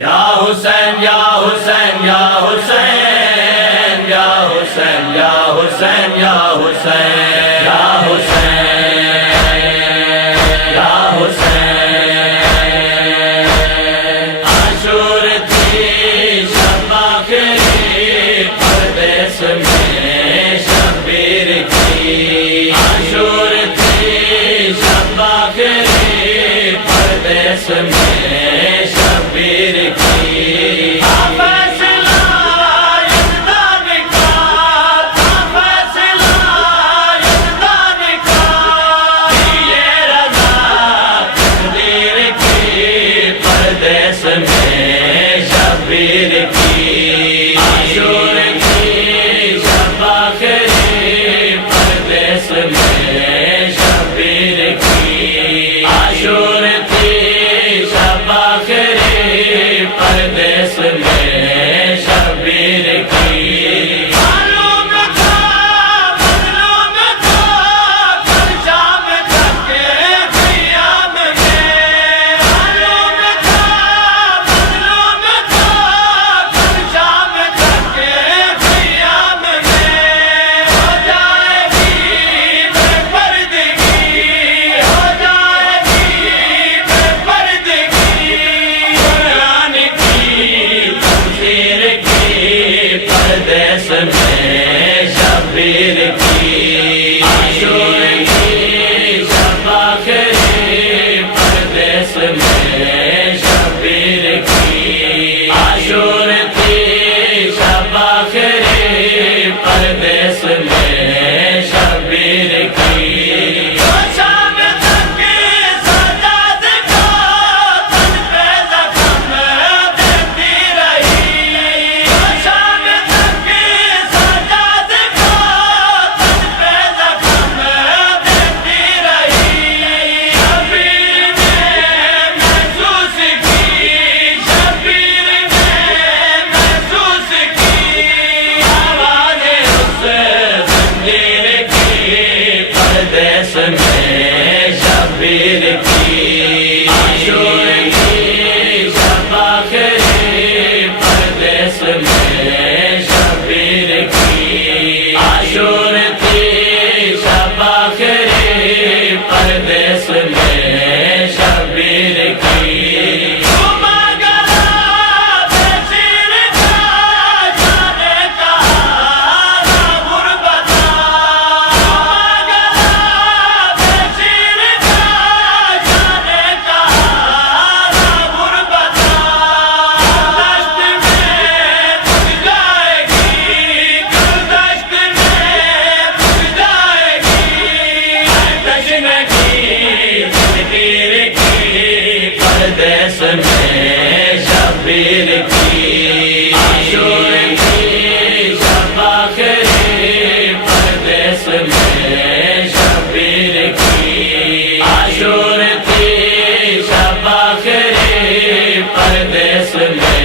یا حسین یا حسین یا حسین یا حسین یا حسین یا حسین یا حسین یا حسین عاشور تھی شب آخری پردیس میں شبیر کی عاشور تھی شب آخری پردیس میں شبیر کی فیصلہ یزدان کا فیصلہ یزدان کا یہ رضا تقدیر کی پردیس میں شبیر کی عاشور کی شب آخری پردیس میں شبیر کی عاشور کی شب آخری پردیس میں شبیر کی معلوم تھا مظلوم تھا کل شام تک قیام میں معلوم تھا مظلوم تھا کل شام تک قیام میں ہو جائے گی بے پردگی ہو جائے گی بے پردگی قرآن کی تفسیر کی پردیس میں شبیر کی عاشور کی شب آخری پردیس میں شبیر کی عاشور کی شب آخری پردیس میں شبیر کی شام تک سجاد کا تن پہ زخم دیتی رہی شام تک سجاد کا تن پہ زخم دیتی رہی شبیر نے محسوس کی شبیر نے محسوس کی آواز اس زنجیر کی پردیس میں شبیر کی عاشور کی شب آخری پردیس میں شبیر کی عاشور کی شب آخری پردیس میں شبیر کی پردیس میں شبیر کی عاشور کی شب آخری پردیس میں شبیر کی عاشور کی شب آخری پردیس میں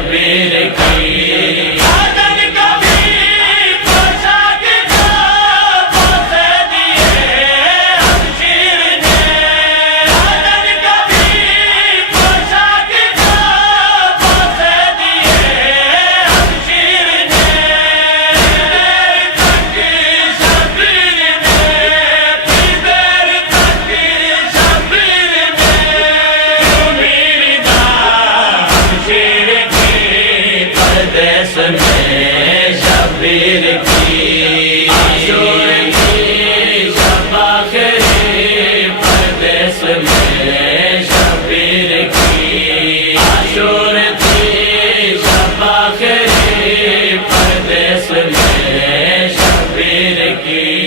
شبیر کی پردیس میں شبیر کی عاشور کی شب آخری پردیس میں شبیر کی عاشور کی شب آخری پردیس میں شبیر کی